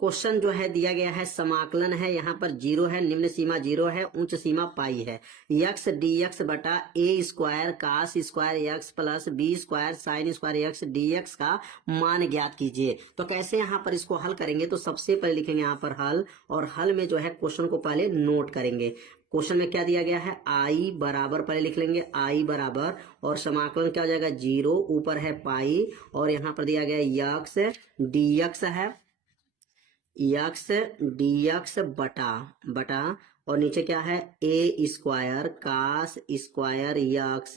Question जो है दिया गया है, समाकलन है, यहाँ पर जीरो है, निम्न सीमा जीरो है, उच्च सीमा पाई है। यक्स डी एक्स बटा A square cos square X plus B square sign square x D X का मान ज्ञात कीजिए। तो कैसे यहाँ पर इसको हल करेंगे, तो सबसे पहले लिखेंगे यहाँ पर हल, और हल में जो है क्वेश्चन को पहले नोट करेंगे। क्वेश्चन में क्या दिया गया है, आई बराबर, पहले लिख लेंगे आई बराबर, और समाकलन क्या हो जाएगा, जीरो, ऊपर है पाई, और यहाँ पर दिया गया यक्स डी एक्स है, यक्स डी एक्स बटा और नीचे क्या है, A square cos square X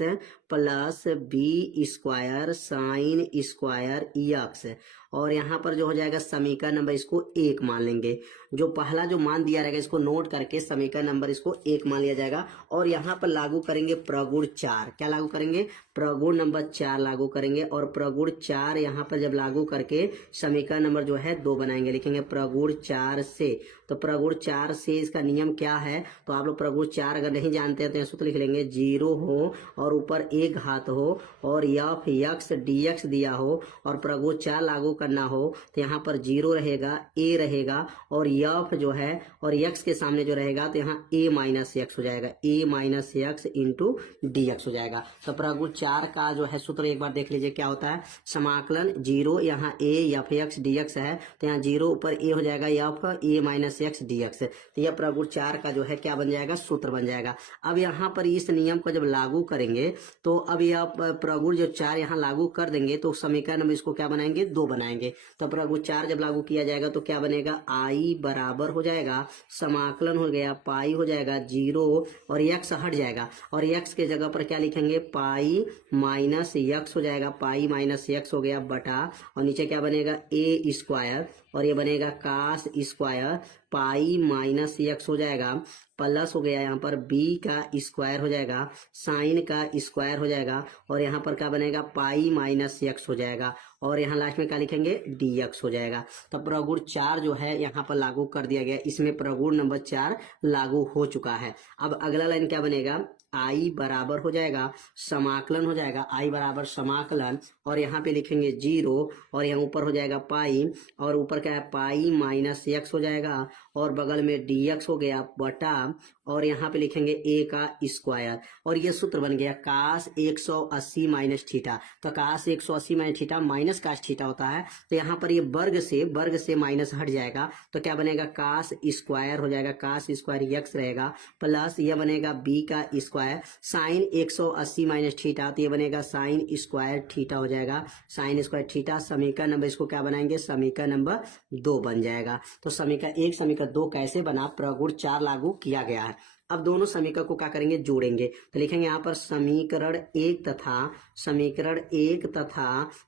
plus B square sign square X, और यहाँ पर जो हो जाएगा समीकरण नंबर इसको एक मान लेंगे। जो पहला जो मान दिया रहेगा इसको नोट करके समीकरण नंबर इसको एक मान लिया जाएगा, और यहाँ पर लागू करेंगे प्रगुण 4। क्या लागू करेंगे, प्रगुण नंबर 4 लागू करेंगे, और प्रगुण 4 यहाँ पर जब लागू करके समीकरण नंबर जो है 2 बनाएंगे। लिखेंगे प्रगुण 4 से, तो प्रगुण 4 से इसका नियम क्या है, तो आप लोग प्रगुण 4 अगर नहीं जानते हैं तो सूत्र लिख लेंगे, जीरो हो और ऊपर एक घात हो और एफ यक्स डी एक्स दिया हो और प्रगुण 4 लागू करना हो, तो यहाँ पर जीरो रहेगा, ए रहेगा, और एफ जो है और एक्स के सामने जो रहेगा तो यहाँ ए माइनस एक्स हो जाएगा, A minus X into D X हो जाएगा। तो प्रगुण 4 का जो है सूत्र एक बार देख लीजिए क्या होता है, समाकलन जीरो, यहाँ A F x D X है, तो यहाँ जीरो ऊपर ए हो जाएगा F A minus x D x, तो यह प्रगुण 4 का जो है क्या बन जाएगा, सूत्र बन जाएगा। अब यहाँ पर इस नियम को जब लागू करेंगे तो अब यह प्रगुण जो 4 यहाँ लागू कर देंगे तो समीकरण में इसको क्या बनाएंगे, 2 बनाएंगे। तो प्रगुण 4 जब लागू किया जाएगा तो क्या बनेगा, आई बराबर हो जाएगा, समाकलन हो गया पाई हो जाएगा जीरो, और यक्स हट जाएगा, और यक्स के जगह पर क्या लिखेंगे, पाई माइनस यक्स हो जाएगा, पाई माइनस यक्स हो गया बटा, और नीचे क्या बनेगा, ए स्क्वायर, और ये बनेगा cos square pi minus x हो जाएगा, प्लस हो गया यहाँ पर बी का स्क्वायर हो जाएगा, साइन का स्क्वायर हो जाएगा, और यहाँ पर क्या बनेगा, पाई माइनस एक्स हो जाएगा, और यहाँ लास्ट में क्या लिखेंगे, डी एक्स हो जाएगा। तो प्रगुण 4 जो है यहाँ पर लागू कर दिया गया, इसमें प्रगुण नंबर 4 लागू हो चुका है। अब अगला लाइन क्या बनेगा, आई बराबर हो जाएगा, समाकलन हो जाएगा, आई बराबर समाकलन, और यहाँ पे लिखेंगे जीरो, और यहाँ ऊपर हो जाएगा पाई, और ऊपर क्या है, पाई माइनस एक्स हो जाएगा, और बगल में डी एक्स हो गया बटा, और यहाँ पे लिखेंगे ए का स्क्वायर, और ये सूत्र बन गया कास 180 माइनस थीटा। तो cos 180 minus theta minus cos theta होता है, तो यहाँ पर ये वर्ग से माइनस हट जाएगा, तो क्या बनेगा, कास स्क्वायर हो जाएगा, कास स्क्वायर यक्स रहेगा, प्लस ये बनेगा बी का स्क्वायर साइन 180 माइनस थीटा, तो ये बनेगा साइन स्क्वायर थीटा हो जाएगा, साइन स्क्वायर थीटा। समीकरण नंबर इसको क्या बनाएंगे, समीकरण नंबर 2 बन जाएगा। तो समीकरण 1 समीकरण 2 कैसे बना, प्रगुण 4 लागू किया गया है। अब दोनों समीकरण को क्या करेंगे, जोड़ेंगे, तो लिखेंगे यहाँ पर समीकरण 1 तथा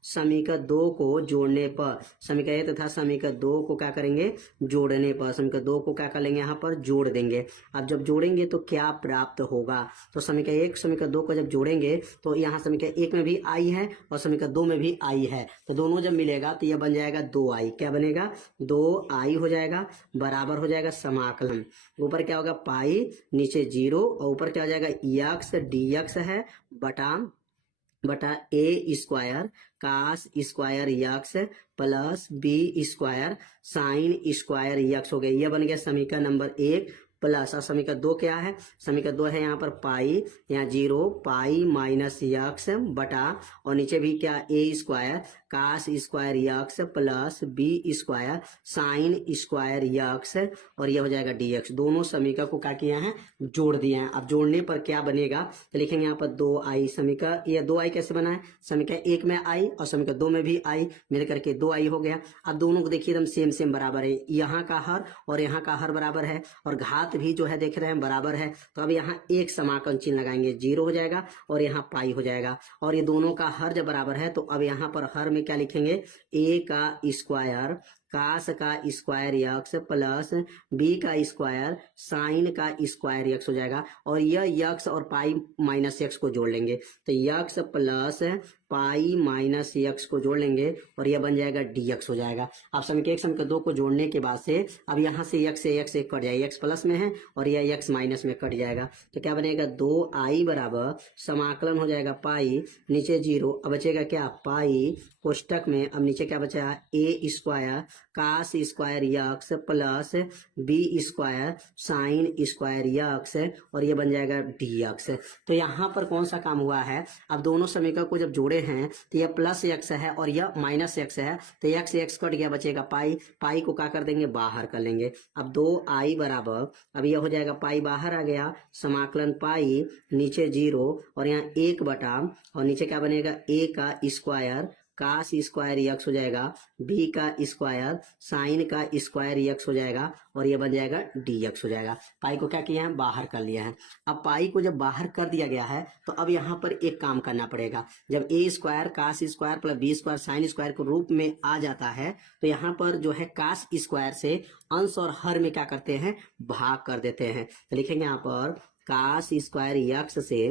समीकरण 2 को जोड़ने पर, समीकरण 1 तथा समीकरण 2 को क्या करेंगे, जोड़ने पर, समीकरण 2 को क्या कर लेंगे, यहाँ पर जोड़ देंगे। अब जब जोड़ेंगे तो क्या प्राप्त होगा, तो समीकरण 1 समीकरण 2 को जब जोड़ेंगे तो यहाँ समीकरण 1 में भी आई है और समीकरण 2 में भी आई है, तो दोनों जब मिलेगा तो यह बन जाएगा 2i, क्या बनेगा, 2i हो जाएगा, बराबर हो जाएगा समाकलन, ऊपर क्या होगा पाई, नीचे जीरो, और ऊपर क्या हो जाएगा, यक्स डी एक्स है बटा A square cos square X plus B square sign square x हो गया। यह बन गया समीकरण नंबर 1 प्लस, और समीकरण 2 क्या है, समीकरण 2 है यहाँ पर पाई, यहाँ जीरो, पाई माइनस यक्स बटा, और नीचे भी क्या, A square cos square X plus B square sign square X, और ये हो जाएगा डी एक्स। दोनों समीकरण को क्या किया है, जोड़ दिए हैं। अब जोड़ने पर क्या बनेगा, तो लिखेंगे यहाँ पर 2i, समीकरण ये 2i कैसे बना है, समीकरण 1 में आई और समीकरण 2 में भी आई, मिल करके 2i हो गया। अब दोनों को देखिए एकदम सेम बराबर है, यहाँ का हर और यहाँ का हर बराबर है, और घात भी जो है देख रहे हैं बराबर है, तो अब यहाँ एक समाकलन चिन्ह लगाएंगे, जीरो हो जाएगा और यहाँ पाई हो जाएगा, और ये दोनों का हर जब बराबर है तो अब यहाँ पर हर में क्या लिखेंगे, ए का स्क्वायर कास का स्क्वायर यक्स प्लस बी का स्क्वायर साइन का स्क्वायर यक्स हो जाएगा, और यह यक्स और पाई माइनस यक्स को जोड़ लेंगे, तो x plus pi minus x को जोड़ लेंगे और यह बन जाएगा डी एक्स हो जाएगा। अब समीकरण 1 समीकरण 2 को जोड़ने के बाद से अब यहाँ से यक्स से यक्स एक कट जाएगा, यक्स प्लस में है और यह यक्स माइनस में कट जाएगा, तो क्या बनेगा, 2i बराबर समाकलन हो जाएगा पाई, नीचे जीरो, अब बचेगा क्या, पाई कोष्टक में, अब नीचे क्या बचा, A square cos square X plus B square sign square X और ये बन जाएगा डी यक्स। तो यहाँ पर कौन सा काम हुआ है, अब दोनों समीकरण को जब जोड़े हैं तो यह प्लस एक्स है और यह माइनस एक्स है, तो एक्स एक्स कट गया, बचेगा पाई। पाई को क्या कर देंगे, बाहर कर लेंगे। अब 2i बराबर, अब यह हो जाएगा पाई बाहर आ गया, समाकलन पाई नीचे 0 और यहाँ 1 बटा और नीचे क्या बनेगा a का स्क्वायर कास स्क्वायर यक्स हो जाएगा, b का स्क्वायर साइन का स्क्वायर यक्स हो जाएगा और ये बन जाएगा डी यक्स हो जाएगा। पाई को क्या किया है, बाहर कर लिया है। अब पाई को जब बाहर कर दिया गया है तो अब यहाँ पर एक काम करना पड़ेगा। जब a square cos square plus B square sign square के रूप में आ जाता है तो यहाँ पर जो है कास स्क्वायर से अंश और हर में क्या करते हैं, भाग कर देते हैं। तो लिखेंगे यहाँ पर कास स्क्वायर यक्स से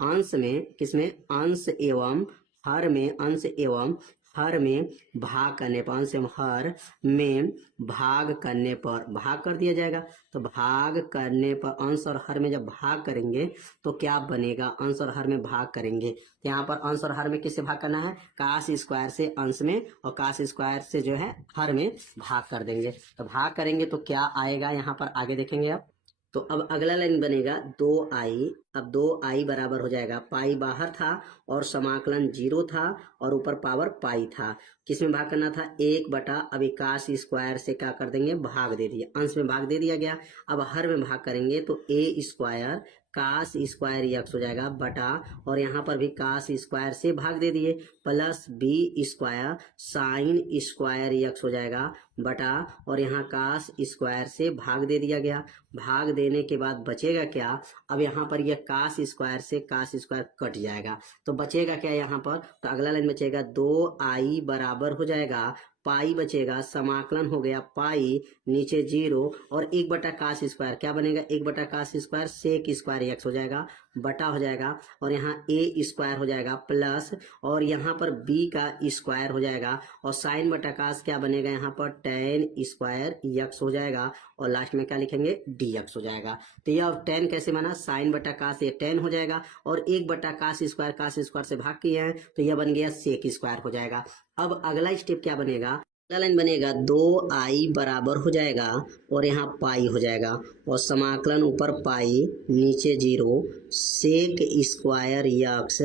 अंश में, किसमें, अंश एवं हर में, अंश एवं हर में भाग करने पर, अंश एवं हर में भाग करने पर भाग कर दिया जाएगा। तो भाग करने पर अंश और हर में जब भाग करेंगे तो क्या बनेगा, अंश और हर में भाग करेंगे तो यहाँ पर अंश और हर में किससे भाग करना है, कास स्क्वायर से अंश में और कास स्क्वायर से जो है हर में भाग कर देंगे। तो भाग करेंगे तो क्या आएगा, यहाँ पर आगे देखेंगे। अब तो अब अगला लाइन बनेगा 2i। अब 2i बराबर हो जाएगा, पाई बाहर था और समाकलन 0 था और ऊपर पावर पाई था। किसमें भाग करना था, 1 बटा, अभी कास स्क्वायर से क्या कर देंगे, भाग दे दिया, अंश में भाग दे दिया गया। अब हर में भाग करेंगे तो a square cos square x हो जाएगा बटा और यहाँ पर भी कास स्क्वायर से भाग दे दिए plus B square sign square x हो जाएगा बटा और यहाँ कास स्क्वायर से भाग दे दिया गया। भाग देने के बाद बचेगा क्या, अब यहाँ पर यह कास स्क्वायर से कास स्क्वायर कट जाएगा तो बचेगा क्या यहाँ पर, तो अगला लाइन बचेगा 2i बराबर हो जाएगा, पाई बचेगा, समाकलन हो गया पाई नीचे 0 और 1 बटा कास स्क्वायर, क्या बनेगा, 1 बटा cos square sec square x हो जाएगा बटा हो जाएगा और यहाँ a स्क्वायर हो जाएगा प्लस और यहाँ पर b का स्क्वायर हो जाएगा और साइन बटा कास क्या बनेगा, यहाँ पर टेन स्क्वायर यक्स हो जाएगा और लास्ट में क्या लिखेंगे, डी यक्स हो जाएगा। तो यह टेन कैसे बना, साइन बटा कास ये टेन हो जाएगा और 1 बटा कास स्क्वायर से भाग किए हैं तो यह बन गया सेक स्क्वायर हो जाएगा। अब अगला स्टेप क्या बनेगा, अगला लाइन बनेगा 2i बराबर हो जाएगा और यहाँ पाई हो जाएगा और समाकलन ऊपर पाई नीचे 0 सेक स्क्वायर यक्स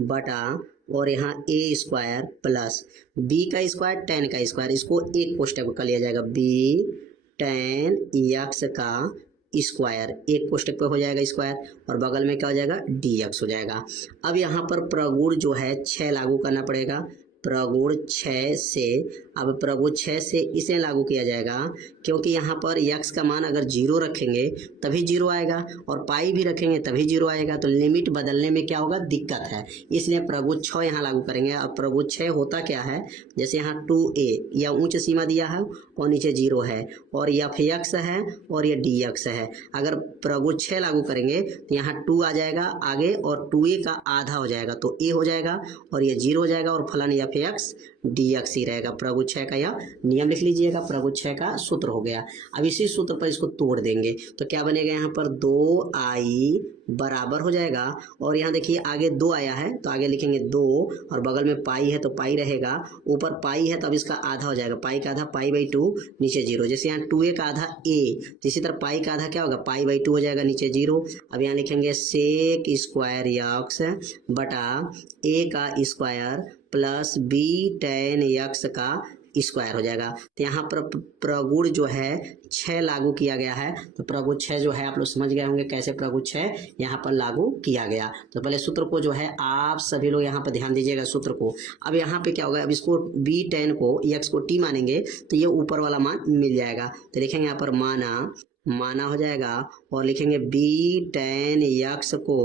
बटा और यहाँ a स्क्वायर प्लस b का स्क्वायर टेन का स्क्वायर, इसको एक कोष्टक कर लिया जाएगा, b टेन यक्स का स्क्वायर एक कोष्टक पे हो जाएगा स्क्वायर और बगल में क्या हो जाएगा, डी एक्स हो जाएगा। अब यहाँ पर प्रगुण जो है 6 लागू करना पड़ेगा, प्रगुण 6 से, अब प्रगुण 6 से इसे लागू किया जाएगा क्योंकि यहाँ पर यक्स का मान अगर 0 रखेंगे तभी 0 आएगा और पाई भी रखेंगे तभी 0 आएगा, तो लिमिट बदलने में क्या होगा, दिक्कत है, इसलिए प्रगुण 6 यहाँ लागू करेंगे। अब प्रगुण 6 होता क्या है, जैसे यहाँ 2a या उच्च सीमा दिया है और नीचे 0 है और एफ यक्स है और ये डी यक्स है, अगर प्रगुण 6 लागू करेंगे तो यहाँ 2 आ जाएगा आगे और 2a का आधा हो जाएगा तो a हो जाएगा और ये 0 हो जाएगा और फलन एफ एक्स डी एक्स ही रहेगा। प्रगुण 6 का यह नियम लिख लीजिएगा, प्रगुण 6 का सूत्र हो गया। अब इसी सूत्र पर इसको तोड़ देंगे तो क्या बनेगा, यहाँ पर 2i बराबर हो जाएगा और यहाँ देखिए आगे 2 आया है तो आगे लिखेंगे 2 और बगल में पाई है तो पाई रहेगा, ऊपर पाई है तो अब इसका आधा हो जाएगा, पाई का आधा पाई बाई 2 नीचे 0, जैसे यहाँ 2a का आधा a तो इसी तरह पाई का आधा क्या होगा, पाई बाई 2 हो जाएगा नीचे 0। अब यहाँ लिखेंगे सेक स्क्वायर यक्स बटा a का square plus b tan x का स्क्वायर हो जाएगा। तो यहाँ पर प्रगुण जो है 6 लागू किया गया है, तो प्रगुण 6 जो है आप लोग समझ गए होंगे कैसे प्रगुण 6 यहाँ पर लागू किया गया। तो पहले सूत्र को जो है आप सभी लोग यहाँ पर ध्यान दीजिएगा सूत्र को। अब यहाँ पे क्या होगा, अब इसको बी टेन को यक्स को टी मानेंगे तो ये ऊपर वाला मान मिल जाएगा, तो देखेंगे यहाँ पर माना हो जाएगा और लिखेंगे बी टेन यक्स को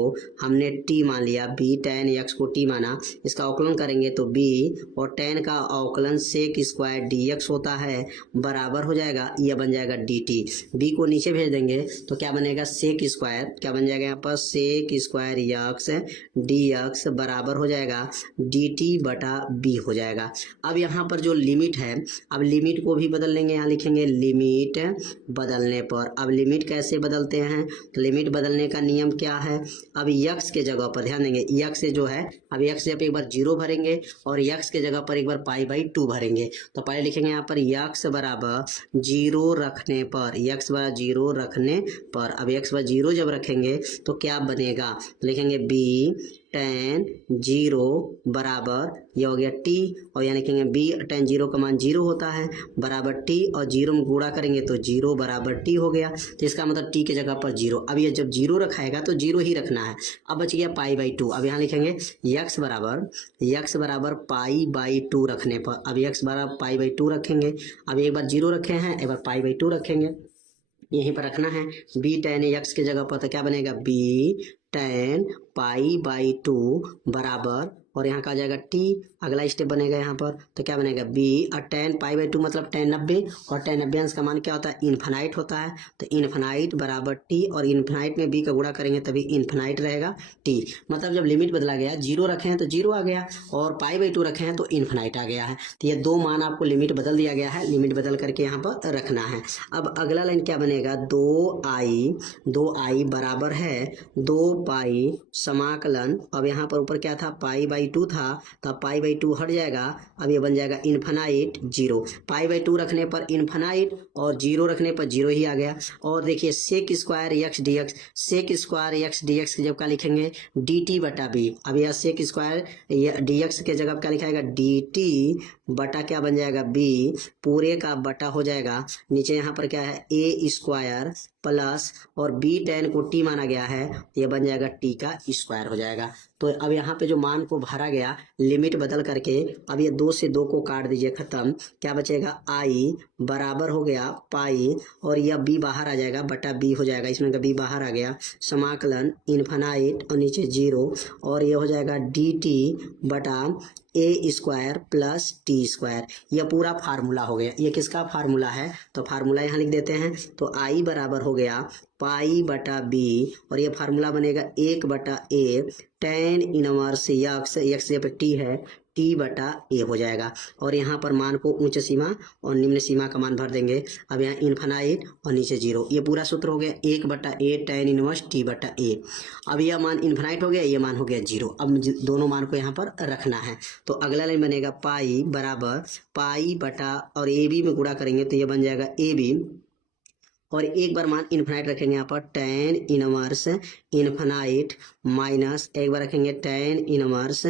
हमने टी मान लिया, बी टेन यक्स को टी माना, इसका अवकलन करेंगे तो बी और टेन का अवकलन सेक स्क्वायर डी एक्स होता है बराबर हो जाएगा, यह बन जाएगा डी टी। बी को नीचे भेज देंगे तो क्या बनेगा, सेक स्क्वायर क्या बन जाएगा, यहाँ पर sec square x D x बराबर हो जाएगा डी टी बटा बी हो जाएगा। अब यहाँ पर जो लिमिट है, अब लिमिट को भी बदल लेंगे, यहाँ लिखेंगे लिमिट बदलने पर पर। अब लिमिट कैसे बदलते हैं, तो लिमिट बदलने का नियम क्या है, अब यक्स के जगह पर ध्यान देंगे, यक्स से जो है अब यक्स से आप एक बार 0 भरेंगे और यक्स के जगह पर एक बार π/2 भरेंगे। तो पहले लिखेंगे यहाँ पर यक्स बराबर 0 रखने पर, यक्स बराबर 0 रखने पर। अब यक्स बराबर 0 जब रखेंगे तो क्या बनेगा, लिखेंगे b tan 0 बराबर ये हो गया t, और यहाँ लिखेंगे b tan 0 का मान 0 होता है बराबर t, और 0 में गुणा करेंगे तो 0 बराबर t हो गया। तो इसका मतलब t के जगह पर 0। अब ये जब 0 रखाएगा तो 0 ही रखना है। अब बच गया π/2। अब यहाँ लिखेंगे x बराबर π/2 रखने पर। अब x बराबर π/2 रखेंगे। अब एक बार 0 रखे हैं, एक बार π/2 रखेंगे, यहीं पर रखना है। b tan x के जगह पर तो क्या बनेगा, b tan π/2 बराबर, और यहाँ का आ जाएगा t, अगला स्टेप बनेगा यहाँ पर तो क्या बनेगा b, और tan π/2 मतलब tan 90, और tan 90 अंश का मान क्या होता है, इन्फिनाइट होता है। तो इन्फिनाइट बराबर t, और इन्फिनाइट में b का गुणा करेंगे तभी इन्फिनाइट रहेगा t। मतलब जब लिमिट बदला गया, 0 रखे हैं तो 0 आ गया, और π/2 रखे हैं तो इन्फिनाइट आ गया है। तो ये दो मान आपको लिमिट बदल दिया गया है, लिमिट बदल करके यहाँ पर रखना है। अब अगला लाइन क्या बनेगा, 2i बराबर है 2π समाकलन, अब यहाँ पर ऊपर क्या था π/2 था, तो π/2 हट जाएगा। अब ये बन जाएगा इन्फिनाइट 0, π/2 रखने पर इन्फिनाइट और 0 रखने पर 0 ही आ गया। और देखिए sec square x dx, sec square x dx जब क्या लिखेंगे dt बटा b। अब यह सेक स्क्वायर dx के जगह क्या लिखाएगा dt बटा क्या बन जाएगा b, पूरे का बटा हो जाएगा, नीचे यहाँ पर क्या है a स्क्वायर प्लस, और b tan को t माना गया है, ये बन जाएगा t का स्क्वायर हो जाएगा। तो अब यहाँ पे जो मान को भरा गया लिमिट बदल करके, अब ये 2 से 2 को काट दीजिए, खत्म। क्या बचेगा i बराबर हो गया पाई, और यह b बाहर आ जाएगा बटा b हो जाएगा, इसमें का b बाहर आ गया, समाकलन इन्फिनाइट और नीचे 0, और ये हो जाएगा dt बटा a square plus T square. यह पूरा फार्मूला हो गया। ये किसका फार्मूला है, तो फार्मूला यहाँ लिख देते हैं। तो i बराबर हो गया पाई बटा b, और ये फार्मूला बनेगा 1 बटा a tan इनवर्स x पे t है, t बटा a हो जाएगा। और यहाँ पर मान को उच्च सीमा और निम्न सीमा का मान भर देंगे। अब यहाँ इन्फिनाइट और नीचे 0, ये पूरा सूत्र हो गया 1 बटा a tan इनवर्स t बटा a। अब यह मान इन्फिनाइट हो गया, ये मान हो गया 0। अब दोनों मान को यहाँ पर रखना है। तो अगला लाइन बनेगा पाई बराबर पाई बटा, और ए बी में गुणा करेंगे तो ये बन जाएगा ए बी, और एक बार मान इन्फिनाइट रखेंगे यहाँ पर tan इनवर्स इन्फिनाइट माइनस, एक बार रखेंगे tan इनवर्स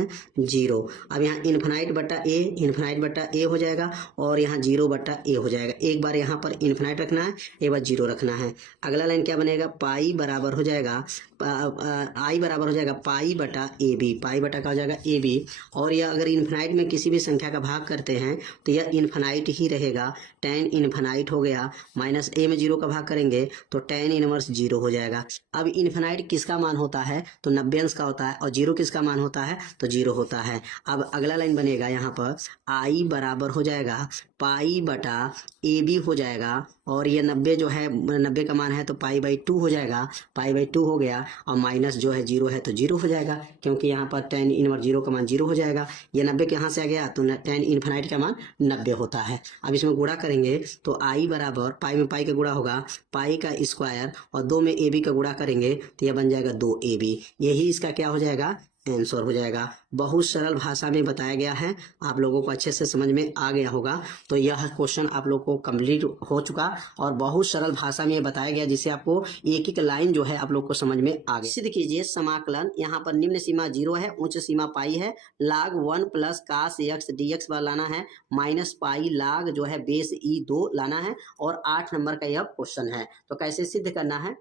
0। अब यहाँ इन्फिनाइट बटा a हो जाएगा, और यहाँ 0 बटा a हो जाएगा। एक बार यहाँ पर इन्फिनाइट रखना है, एक बार 0 रखना है। अगला लाइन क्या बनेगा, पाई बराबर हो जाएगा आई बराबर हो जाएगा पाई बटा ए बी, पाई बटा का हो जाएगा ए बी, और यह अगर इन्फिनाइट में किसी भी संख्या का भाग करते हैं तो यह इन्फिनाइट ही रहेगा, tan इन्फिनाइट हो गया, माइनस a में 0 का भाग करेंगे तो tan इनवर्स 0 हो जाएगा। अब इन्फिनाइट किसका मान होता है, तो 90 अंश का होता है, और 0 किसका मान होता है, तो 0 होता है। अब अगला लाइन बनेगा यहाँ पर आई बराबर हो जाएगा पाई बटा ए बी हो जाएगा, और ये 90 जो है 90 का मान है तो π/2 हो जाएगा, π/2 हो गया, और माइनस जो है 0 है तो 0 हो जाएगा, क्योंकि यहाँ पर tan इनवर्स 0 का मान 0 हो जाएगा। ये 90 के यहाँ से आ गया तो tan इन्फिनाइट का मान 90 होता है। अब इसमें गुणा करेंगे तो आई बराबर पाई में पाई का गुणा होगा पाई का स्क्वायर, और 2 में ए बी का गुणा करेंगे तो यह बन जाएगा 2ab। यही इसका क्या हो जाएगा, आंसर हो जाएगा। बहुत सरल भाषा में बताया गया है, आप लोगों को अच्छे से समझ में आ गया होगा। तो यह क्वेश्चन आप लोग को कंप्लीट हो चुका, और बहुत सरल भाषा में बताया गया, जिससे आपको एक एक लाइन जो है आप लोग को समझ में आ गया। सिद्ध कीजिए समाकलन, यहाँ पर निम्न सीमा 0 है, उच्च सीमा पाई है, log 1 plus cos x dx बार लाना है, माइनस पाई log जो है बेस e2 लाना है, और 8 नंबर का यह क्वेश्चन है। तो कैसे सिद्ध करना है,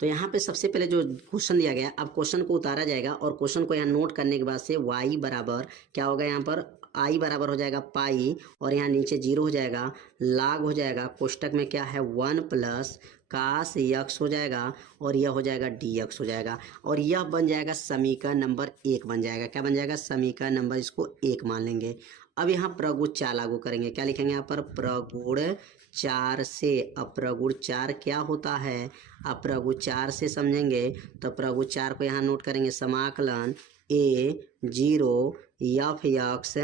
तो यहाँ पे सबसे पहले जो क्वेश्चन दिया गया, अब क्वेश्चन को उतारा जाएगा, और क्वेश्चन को यहाँ नोट करने के बाद से y बराबर क्या होगा, यहाँ पर i बराबर हो जाएगा पाई, और यहाँ नीचे 0 हो जाएगा, log हो जाएगा, कोष्टक में क्या है 1 प्लस कास x हो जाएगा, और यह हो जाएगा dx हो जाएगा, और यह बन जाएगा समीकरण नंबर 1 बन जाएगा। क्या बन जाएगा, समीकरण नंबर इसको 1 मान लेंगे। अब यहाँ प्रगुण 4 लागू करेंगे, क्या लिखेंगे यहाँ पर प्रगुण 4 से। अब प्रगुण 4 क्या होता है, अब प्रगुण 4 से समझेंगे तो प्रगुण 4 को यहाँ नोट करेंगे, समाकलन a 0 f x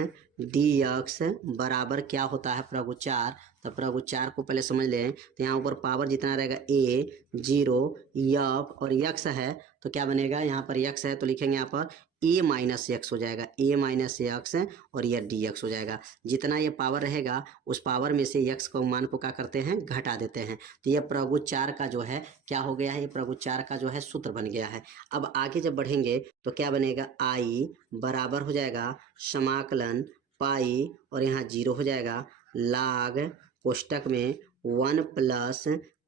D x बराबर क्या होता है प्रभु 4। तो प्रभु 4 को पहले समझ लें। तो यहाँ ऊपर पावर जितना रहेगा ए 0 एफ और यक्स है तो क्या बनेगा, यहाँ पर यक्स है तो लिखेंगे यहाँ पर ए माइनस एक्स हो जाएगा, ए माइनस एक्स और यह डी एक्स हो जाएगा। जितना ये पावर रहेगा उस पावर में से यक्स को मान को क्या करते हैं, घटा देते हैं। तो यह प्रभु 4 का जो है क्या हो गया है, ये प्रभु 4 का जो है सूत्र बन गया है। अब आगे जब बढ़ेंगे तो क्या बनेगा, आई बराबर हो जाएगा समाकलन पाई और यहाँ 0 हो जाएगा लाग कोष्टक में 1 प्लस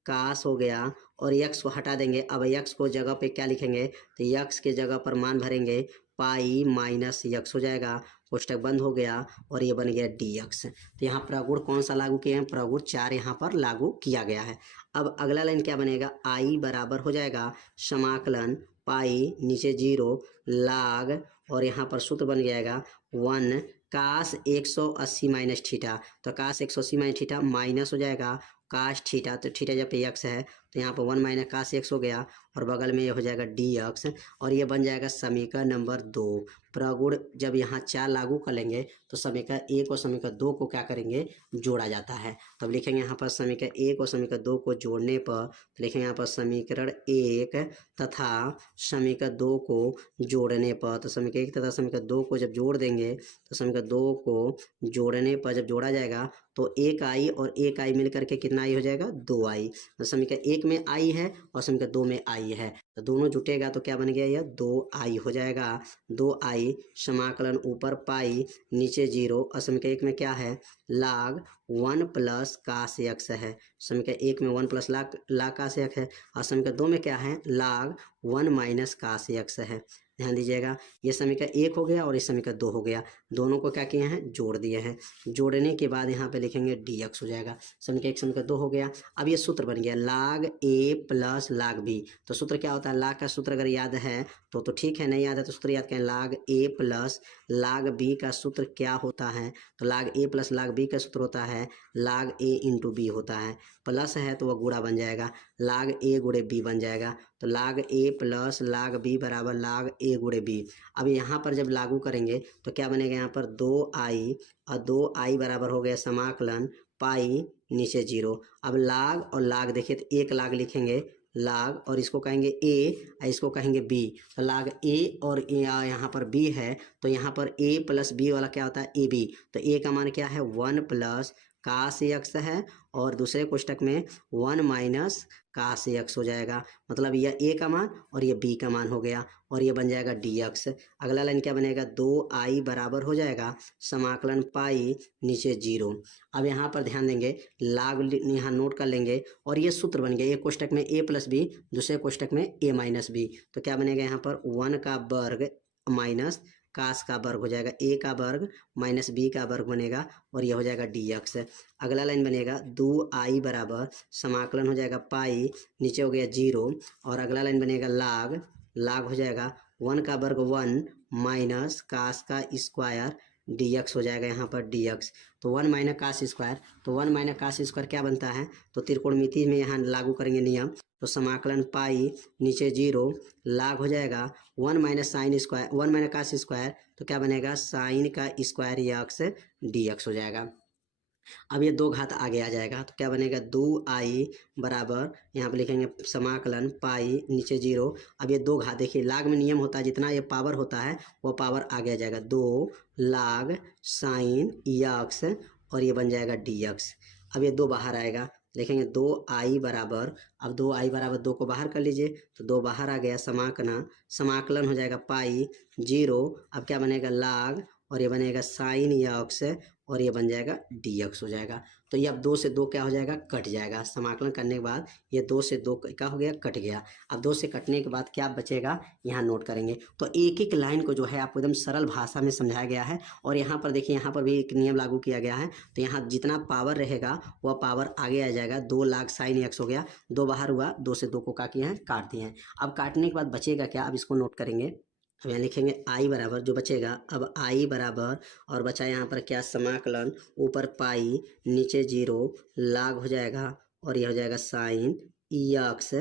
कास हो गया और यक्स को हटा देंगे। अब यक्स को जगह पे क्या लिखेंगे, तो यक्स के जगह पर मान भरेंगे पाई माइनस यक्स हो जाएगा, कोष्टक बंद हो गया और ये बन गया डी एक्स। तो यहाँ प्रगुण कौन सा लागू किए हैं, प्रगुण 4 यहाँ पर लागू किया गया है। अब अगला लाइन क्या बनेगा, आई बराबर हो जाएगा समाकलन पाई नीचे 0 लाग और यहाँ पर सूत्र बन जाएगा 1 कास 180 माइनस थीटा। तो कास 180 माइनस थीटा माइनस हो जाएगा कास थीटा, तो थीटा जब पे एक्स है तो यहाँ पर 1 माइनस कास एक्स हो गया और बगल में ये हो जाएगा डी एक्स और ये बन जाएगा समीकरण नंबर 2। प्रगुण जब यहाँ 4 लागू कर लेंगे तो समीकरण 1 और समीकरण 2 को क्या करेंगे, जोड़ा जाता है। तब लिखेंगे यहाँ पर समीकरण 1 और समीकरण 2 को जोड़ने पर लिखेंगे यहाँ पर समीकरण 1 तथा समीकरण 2 को जोड़ने पर, तो समीकरण 1 तथा समीकरण 2 को जब जोड़ देंगे तो समीकरण 2 को जोड़ने पर जब जोड़ा जाएगा तो 1 आई और 1 आई मिल करके कितना आई हो जाएगा, 2 आई। तो समीकरण 1 में आई है और समीकरण 2 में आई है तो दोनों जुटेगा तो क्या बन गया, यह 2 आई हो जाएगा। 2 आई समाकलन ऊपर पाई नीचे 0 और समीकरण 1 में क्या है, लाग 1 प्लस कास एक्स है। समीकरण 1 में 1 प्लस लाग कास एक्स है और समीकरण 2 में क्या है, लाग 1 माइनस कास एक्स है। ध्यान दीजिएगा, ये समीकरण 1 हो गया और इस समीकरण 2 हो गया, दोनों को क्या किए हैं, जोड़ दिए हैं। जोड़ने के बाद यहाँ पे लिखेंगे डी एक्स हो जाएगा। समीकरण 1 समीकरण 2 हो गया। अब ये सूत्र बन गया लाग ए प्लस लाग बी। तो सूत्र क्या होता है, लाग का सूत्र अगर याद है तो ठीक है, नहीं याद है तो सूत्र याद करें। लाग ए प्लस लाग बी का सूत्र क्या होता है, तो लाग ए प्लस लाग बी का सूत्र होता है लाग ए इंटू बी होता है। प्लस है तो वह गुणा बन जाएगा, लाग ए गुणे बी बन जाएगा। तो लाग ए प्लस लाग बी बराबर लाग ए गुणे बी। अब यहाँ पर जब लागू करेंगे तो क्या बनेगा, यहाँ पर 2 आई और 2 आई बराबर हो गया समाकलन पाई नीचे 0। अब लाग और लाग देखिए तो 1 लाग लिखेंगे लाग और इसको कहेंगे ए और इसको कहेंगे बी। तो लाग ए और यहाँ पर बी है तो यहाँ पर ए प्लस बी वाला क्या होता है, ए बी। तो ए का मान क्या है, 1 प्लस कास एक्स है और दूसरे कोष्टक में 1 माइनस कास एक्स हो जाएगा। मतलब यह ए का मान और ये बी का मान हो गया और ये बन जाएगा डी एक्स। अगला लाइन क्या बनेगा, 2 आई बराबर हो जाएगा समाकलन पाई नीचे 0। अब यहाँ पर ध्यान देंगे, लाग यहाँ नोट कर लेंगे और ये सूत्र बन गया, एक कोष्टक में ए प्लस बी दूसरे कोष्टक में ए माइनस बी। तो क्या बनेगा, यहाँ पर 1 का वर्ग माइनस कास का वर्ग हो जाएगा, ए का वर्ग माइनस बी का वर्ग बनेगा और यह हो जाएगा डी एक्स। अगला लाइन बनेगा 2 आई बराबर समाकलन हो जाएगा पाई नीचे हो गया 0 और अगला लाइन बनेगा लाग लाग हो जाएगा 1 का वर्ग 1 माइनस कास का स्क्वायर डी एक्स हो जाएगा। यहाँ पर डी एक्स तो 1 माइनस कास स्क्वायर, तो 1 माइनस कास स्क्वायर क्या बनता है, तो त्रिकोणमिति में यहाँ लागू करेंगे नियम। तो समाकलन पाई नीचे 0 लाग हो जाएगा 1 minus sine square 1 minus cos square, तो क्या बनेगा साइन का स्क्वायर एक्स डी एक्स हो जाएगा। अब ये 2 घात आगे आ जाएगा तो क्या बनेगा, 2 आई बराबर यहाँ पे लिखेंगे समाकलन पाई नीचे 0। अब ये 2 घात देखिए, लाग में नियम होता है जितना ये पावर होता है वो पावर आगे आ जाएगा, 2 लाग साइन एक्स और ये बन जाएगा डी एक्स। अब ये 2 बाहर आएगा, लिखेंगे 2 आई बराबर, अब 2 आई बराबर 2 को बाहर कर लीजिए तो 2 बाहर आ गया, समाकलन हो जाएगा पाई 0। अब क्या बनेगा, लाग और ये बनेगा साइन एक्स और ये बन जाएगा डी एक्स हो जाएगा। तो ये अब 2 से 2 क्या हो जाएगा, कट जाएगा। समाकलन करने के बाद ये 2 से 2 क्या हो गया, कट गया। अब 2 से कटने के बाद क्या बचेगा, यहाँ नोट करेंगे। तो एक एक लाइन को जो है आपको एकदम सरल भाषा में समझाया गया है और यहाँ पर देखिए, यहाँ पर भी एक नियम लागू किया गया है। तो यहाँ जितना पावर रहेगा वह पावर आगे आ जाएगा। 2 लाख साइन एक्स हो गया, 2 बाहर हुआ, 2 से 2 को क्या किए हैं, काट दिए हैं। अब काटने के बाद बचेगा क्या, अब इसको नोट करेंगे। अब यहाँ लिखेंगे आई बराबर जो बचेगा, अब आई बराबर और बचा यहाँ पर क्या, समाकलन ऊपर पाई नीचे 0 लाग हो जाएगा और यह हो जाएगा साइन एक्स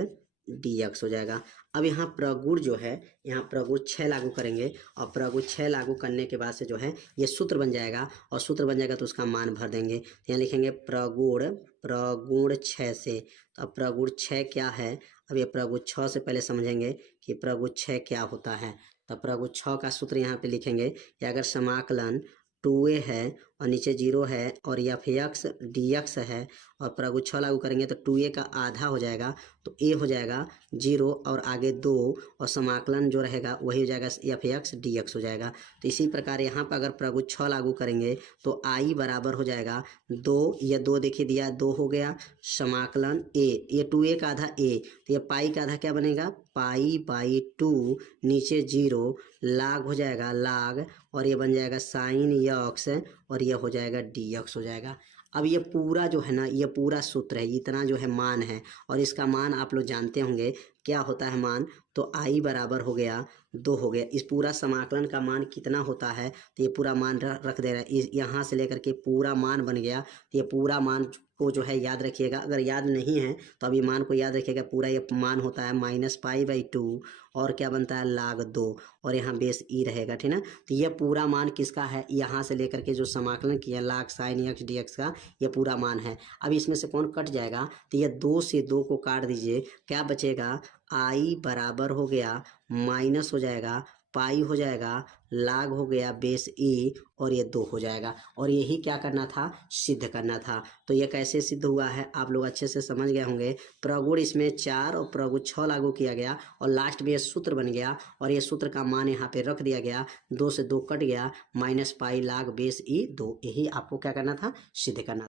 dx हो जाएगा। अब यहाँ प्रगुण जो है, यहाँ प्रगुण 6 लागू करेंगे और प्रगुण 6 लागू करने के बाद से जो है ये सूत्र बन जाएगा और सूत्र बन जाएगा तो उसका मान भर देंगे। यहाँ लिखेंगे प्रगुण 6 से। तो अब प्रगुण 6 क्या है, अब ये प्रगुण 6 से पहले समझेंगे कि प्रगुण 6 क्या होता है। तो प्रगुण 6 का सूत्र यहाँ पे लिखेंगे कि अगर समाकलन 2a है और नीचे 0 है और एफ एक्स डी एक्स है और प्रगुण 6 लागू करेंगे तो 2a का आधा हो जाएगा तो a हो जाएगा 0 और आगे 2 और समाकलन जो रहेगा वही हो जाएगा एफ एक्स डी एक्स हो जाएगा। तो इसी प्रकार यहाँ पर अगर प्रगुण 6 लागू करेंगे तो i बराबर हो जाएगा 2, या 2 देखिए दिया 2 हो गया, समाकलन a, ये 2a का आधा a, तो ये पाई का आधा क्या बनेगा पाई/2, नीचे 0, लाग हो जाएगा लाग और ये बन जाएगा साइन यक्स और ये हो जाएगा dx हो जाएगा। अब ये पूरा जो है ना, ये पूरा सूत्र है, इतना जो है मान है और इसका मान आप लोग जानते होंगे क्या होता है मान। तो i बराबर हो गया 2 हो गया। इस पूरा समाकलन का मान कितना होता है तो ये पूरा मान रख दे रहा है, यहाँ से लेकर के पूरा मान बन गया। तो ये पूरा मान को जो है याद रखिएगा, अगर याद नहीं है तो अभी मान को याद रखिएगा। पूरा ये मान होता है -पाई/2 और क्या बनता है log 2 और यहाँ बेस ई रहेगा, ठीक ना। तो ये पूरा मान किसका है, यहाँ से लेकर के जो समाकलन किया log sin x dx का ये पूरा मान है। अब इसमें से कौन कट जाएगा तो ये 2 से 2 को काट दीजिए, क्या बचेगा i बराबर हो गया माइनस हो जाएगा पाई हो जाएगा लाग हो गया बेस ई और ये 2 हो जाएगा। और यही क्या करना था, सिद्ध करना था। तो ये कैसे सिद्ध हुआ है आप लोग अच्छे से समझ गए होंगे। प्रगुण इसमें 4 और प्रगुण 6 लागू किया गया और लास्ट में ये सूत्र बन गया और ये सूत्र का मान यहाँ पे रख दिया गया, 2 से 2 कट गया, -पाई लाग बेस ई 2। यही आपको क्या करना था, सिद्ध करना था।